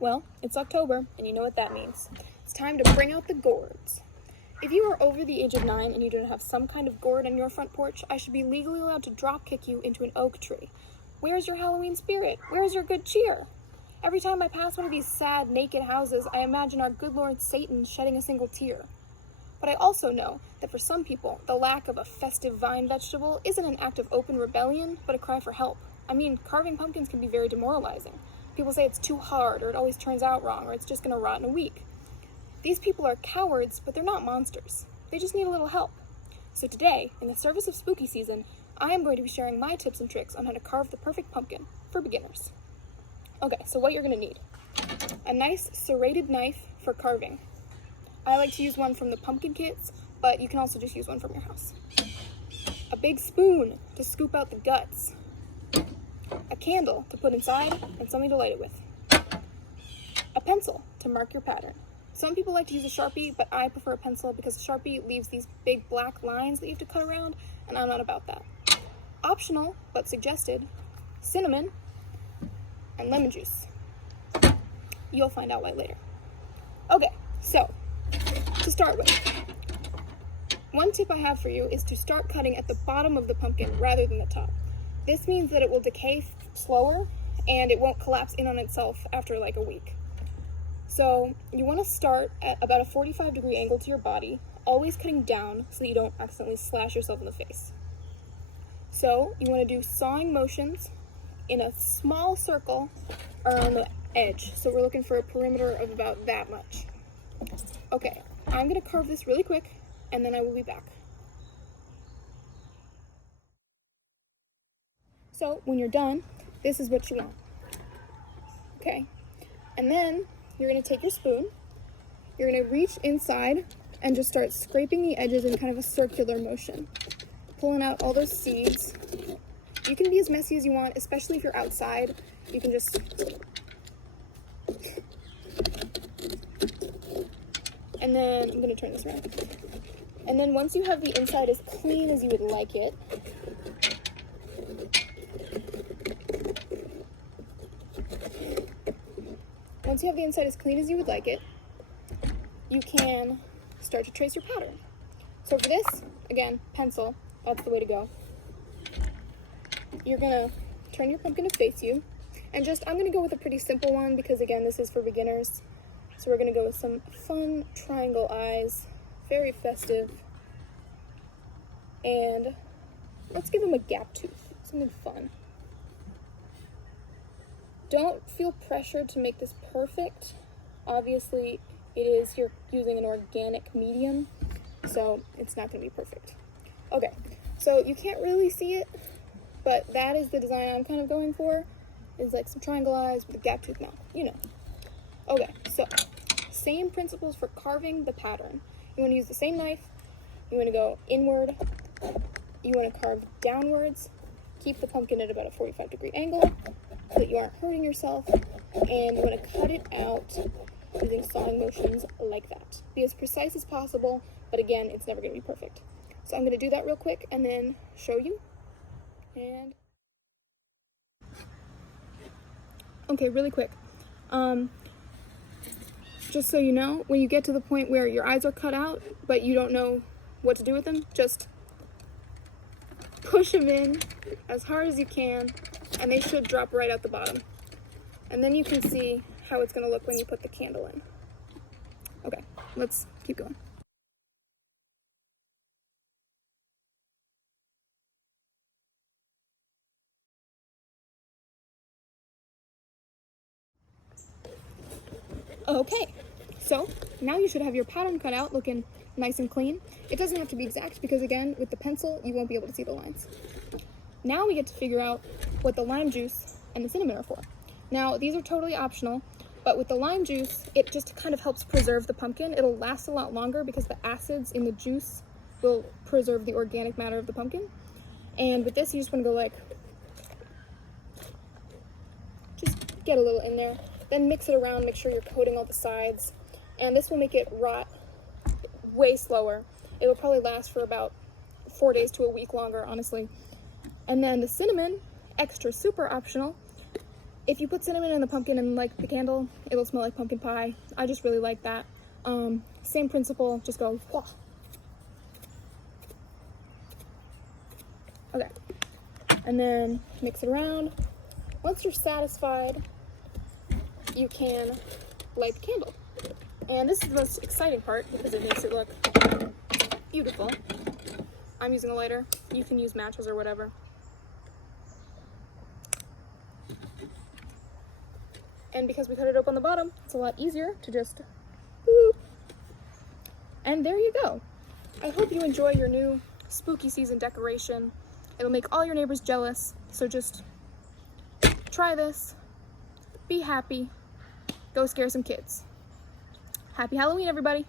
Well, it's October, and you know what that means. It's time to bring out the gourds. If you are over the age of 9 and you don't have some kind of gourd on your front porch, I should be legally allowed to drop kick you into an oak tree. Where's your Halloween spirit? Where's your good cheer? Every time I pass one of these sad, naked houses, I imagine our good Lord Satan shedding a single tear. But I also know that for some people, the lack of a festive vine vegetable isn't an act of open rebellion, but a cry for help. I mean, carving pumpkins can be very demoralizing. People say it's too hard, or it always turns out wrong, or it's just going to rot in a week. These people are cowards, but they're not monsters. They just need a little help. So today, in the service of spooky season, I am going to be sharing my tips and tricks on how to carve the perfect pumpkin for beginners. Okay, so what you're going to need. A nice serrated knife for carving. I like to use one from the pumpkin kits, but you can also just use one from your house. A big spoon to scoop out the guts. A candle to put inside, and something to light it with. A pencil to mark your pattern. Some people like to use a Sharpie, but I prefer a pencil because a Sharpie leaves these big black lines that you have to cut around, and I'm not about that. Optional, but suggested, cinnamon and lemon juice. You'll find out why later. Okay, so, to start with, one tip I have for you is to start cutting at the bottom of the pumpkin rather than the top. This means that it will decay slower and it won't collapse in on itself after like a week. So you want to start at about a 45-degree angle to your body, always cutting down so that you don't accidentally slash yourself in the face. So you want to do sawing motions in a small circle around the edge. So we're looking for a perimeter of about that much. Okay, I'm going to carve this really quick and then I will be back. So when you're done, this is what you want. Okay, and then you're going to take your spoon, you're going to reach inside and just start scraping the edges in kind of a circular motion, pulling out all those seeds. You can be as messy as you want, especially if you're outside. You can just... And then I'm going to turn this around. And then once you have the inside as clean as you would like it, you can start to trace your pattern. So for this, again, pencil, that's the way to go. You're gonna turn your pumpkin to face you, and I'm gonna go with a pretty simple one because again, this is for beginners. So we're gonna go with some fun triangle eyes, very festive, and let's give them a gap tooth, something fun. Don't feel pressured to make this perfect. Obviously, you're using an organic medium, so it's not going to be perfect. Okay, so you can't really see it, but that is the design I'm kind of going for. It's like some triangle eyes with a gap tooth mouth, you know. Okay, so same principles for carving the pattern. You want to use the same knife, you want to go inward, you want to carve downwards, keep the pumpkin at about a 45-degree angle, so that you aren't hurting yourself, and you want to cut it out using sawing motions like that. Be as precise as possible, but again, it's never going to be perfect. So I'm going to do that real quick and then show you. And okay, really quick. Just so you know, when you get to the point where your eyes are cut out, but you don't know what to do with them, just push them in as hard as you can, and they should drop right out the bottom. And then you can see how it's going to look when you put the candle in. Okay, let's keep going. Okay, so now you should have your pattern cut out looking nice and clean. It doesn't have to be exact because again, with the pencil, you won't be able to see the lines. Now we get to figure out what the lime juice and the cinnamon are for. Now, these are totally optional, but with the lime juice, it just kind of helps preserve the pumpkin. It'll last a lot longer because the acids in the juice will preserve the organic matter of the pumpkin. And with this, you just want to go like, just get a little in there, then mix it around, make sure you're coating all the sides. And this will make it rot way slower. It'll probably last for about 4 days to a week longer, honestly. And then the cinnamon, extra super optional, If you put cinnamon in the pumpkin and like the candle, it'll smell like pumpkin pie. I just really like that. Same principle, just go wah. Okay, and then mix it around. Once you're satisfied, you can light the candle. And this is the most exciting part because it makes it look beautiful. I'm using a lighter. You can use matches or whatever. And because we cut it open on the bottom, it's a lot easier to just boop. And there you go. I hope you enjoy your new spooky season decoration. It'll make all your neighbors jealous, so just try this, be happy, go scare some kids. Happy Halloween, everybody!